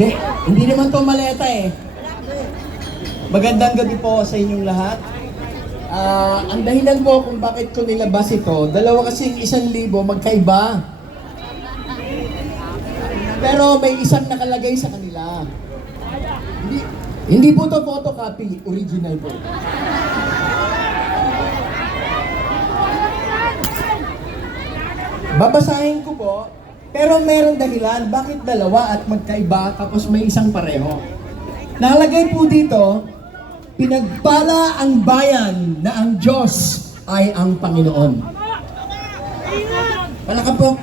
Hindi naman to maleta eh. Magandang gabi po sa inyong lahat. Ang dahilan po kung bakit ko nilabas ito, dalawa kasing 1,000 magkaiba. Pero may isang nakalagay sa kanila. Hindi po to photocopy, original po. Babasahin ko po, pero meron dahilan bakit dalawa at magkaiba tapos may isang pareho. Nakalagay po dito, pinagpala ang bayan na ang Diyos ay ang Panginoon.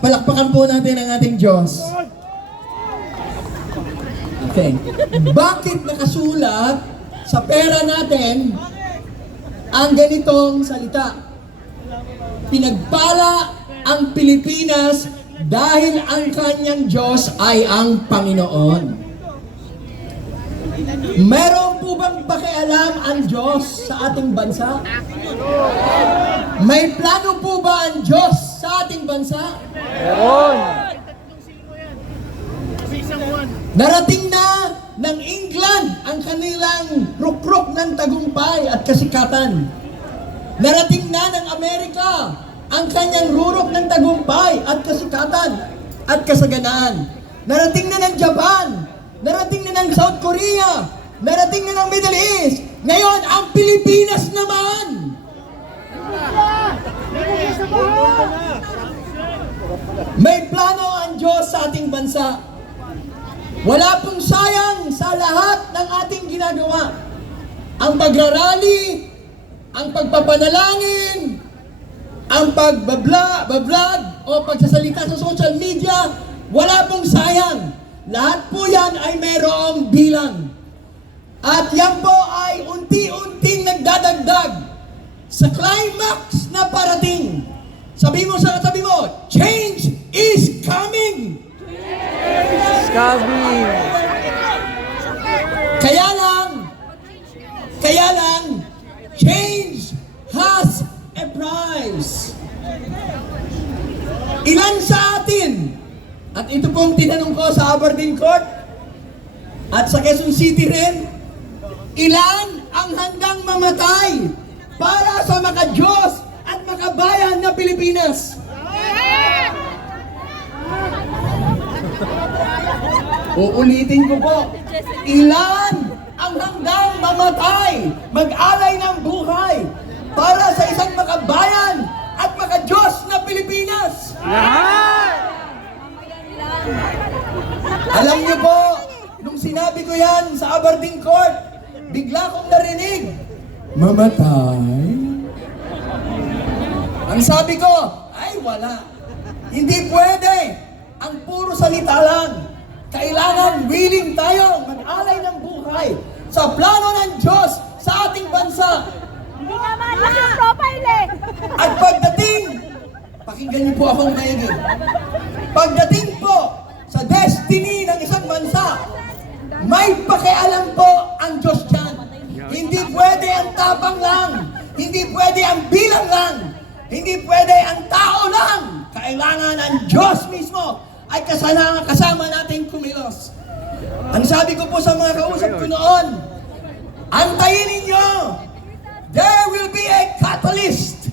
Palakpakan po natin ang ating Diyos. Okay. Bakit nakasulat sa pera natin ang ganitong salita? Pinagpala ang Pilipinas dahil ang kanyang Diyos ay ang Panginoon. Meron po bang pakialam ang Diyos sa ating bansa? May plano po ba ang Diyos sa ating bansa? Meron! Narating na ng England ang kanilang rukrok ng tagumpay at kasikatan. Narating na ng Amerika ang kanyang rurok ng tagumpay at kasikatan at kasaganaan. Narating na ng Japan, narating na ng South Korea, narating na ng Middle East. Ngayon, ang Pilipinas naman. May plano ang Diyos sa ating bansa. Wala pong sayang sa lahat ng ating ginagawa. Ang pagrarally, ang pagpapanalangin, ang pagbablog o pagsasalita sa social media, wala pong sayang. Lahat po yan ay mayroong bilang. At yan po ay unti-unting nagdadagdag sa climax na parating. Sabi mo sa katabi mo, change is coming! Scabby! Kaya lang, change has a price. Ilan sa atin, at ito pong tinanong ko sa Aberdeen Court, at sa Quezon City rin, ilan ang handang mamatay para sa maka-Diyos at makabayan na Pilipinas? Uulitin ko po, ilan ang handang mamatay, mag-alay ng buhay para sa isang makabayan at maka-Diyos na Pilipinas? Alam niyo po, nung sinabi ko yan sa Aberdeen Court, bigla kong narinig, mamatay? Ang sabi ko, ay wala. Hindi pwede. Ang puro salita lang. Kailangan willing tayo mag-alay ng buhay sa plano ng Diyos sa ating bansa. Hindi nga malas yung profile eh. At pagdating, pakinggan niyo po akong maigi. Pagdating po sa destiny ng isang bansa, may pakialam po ang Diyos dyan. Hindi pwede ang tapang lang. Hindi pwede ang bilang lang. Hindi pwede ang tao lang. Kailangan ang Diyos mismo ay kasama natin kumilos. Ang sabi ko po sa mga kausap ko noon, antayin ninyo, there will be a catalyst.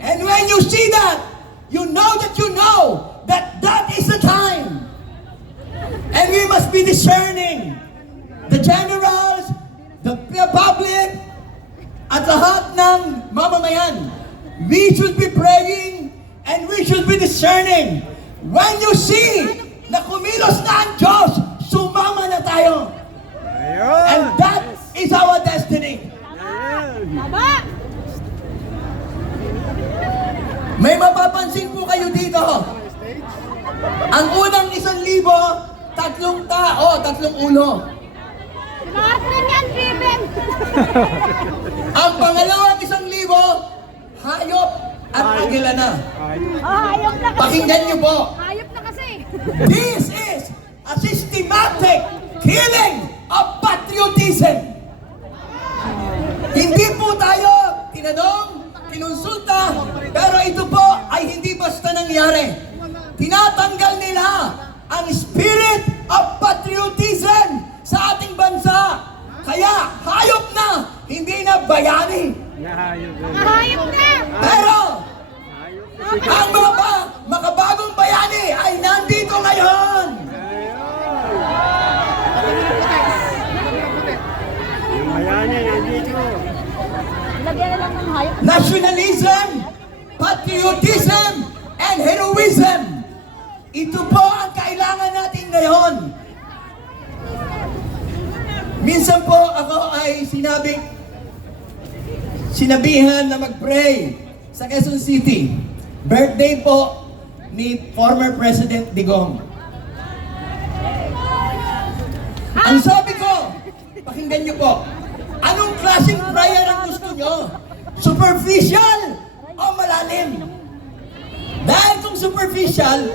And when you see that you know that that is the time. And we must be discerning. The generals, the public, at lahat ng mamamayan. We should be praying and we should be discerning. When you see na kumilos na ang Diyos, sumama na tayo. And that is our destiny. Tama! May mapapansin po kayo dito. Ang unang 1,000, 3 tao, 3 ulo. Martin yan, driven! Ang pangalawang 1,000, hayop at agila na. Hayop na kasi. Pakinggan niyo po. Hayop na kasi. This is a systematic killing of patriotism. Hindi po tayo tinanong, kinonsulta, pero ito po ay hindi basta nangyari. Tinatanggal nila ang spirit of patriotism Lagyan na lang ng hayop. nationalism, patriotism, and heroism. Ito po ang kailangan natin ngayon. Minsan po ako ay sinabihan na mag-pray sa Quezon City. Birthday po ni former President Digong. Ang sabi ko, pakinggan niyo po, anong klaseng prayer ang gusto niyo? Superficial o malalim? Dahil kung superficial,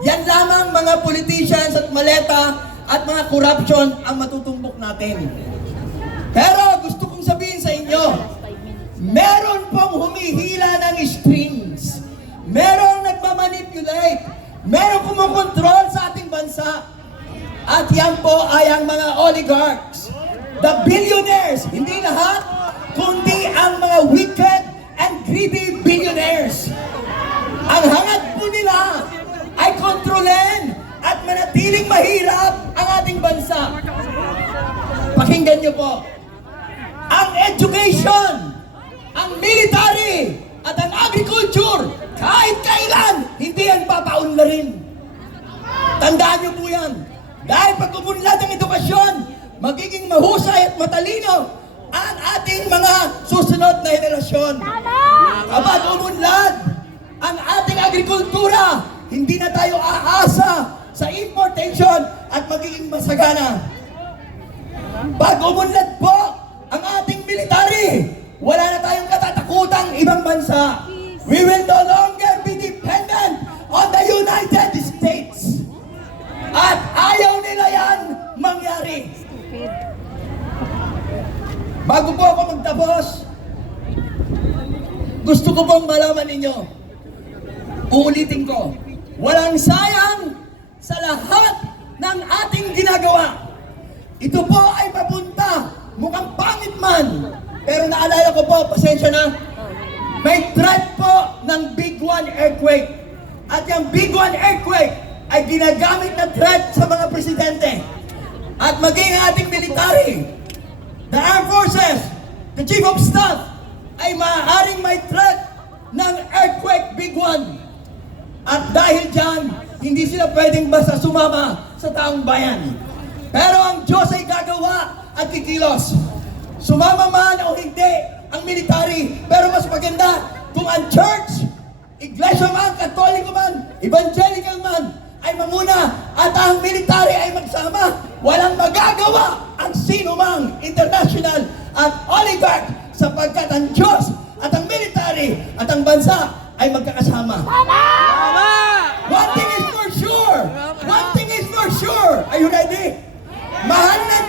yan lamang mga politicians at maleta at mga corruption ang matutumbok natin. Pero gusto kong sabihin sa inyo, meron pong humihila ng strings. Merong nagmamanipulate. Merong kumukontrol sa ating bansa. At yan po ay ang mga oligarchs. The billionaires. Hindi lahat, kundi ang mga wicked and greedy billionaires. Ang hangad po nila ay kontrolin at manatiling mahirap ang ating bansa. Pakinggan niyo po. Ang education, ang military, at ang agriculture, kahit kailan, hindi yan papaunlarin. Tandaan niyo po yan. Dahil pag umunlad ang edukasyon, magiging mahusay at matalino ang ating mga susunod na henerasyon. Kapag umunlad ang ating agrikultura, hindi na tayo aasa sa importation at magiging masagana. Pag umunlad po ang ating military, wala na tayong katatakutang ibang bansa. We will no longer be dependent on the United States. At ayaw nila yan mangyari. Bago po ako magtapos, gusto ko pong malaman ninyo, uulitin ko, walang sayang sa lahat ng ating ginagawa. Ito po ay papunta, mukhang pangit man, pero naalala ko po, pasensya na, may threat po ng Big One earthquake. At yung Big One earthquake ay ginagamit na threat sa mga presidente. At maging ating military, the armed forces, the chief of staff, ay maaaring may threat ng earthquake Big One. At dahil dyan, hindi sila pwedeng basta sumama sa taong bayan. Pero ang Diyos ay gagawa at kikilos. Sumama man o hindi ang military, pero mas maganda kung ang church, iglesia man, katoliko man, evangelical man, ay mamuna at ang military ay magsama. Walang magagawa ang sino mang international at oligarch sapagkat ang Diyos at ang military at ang bansa ay magkakasama. One thing is for sure! One thing is for sure! Are you ready? Mahal na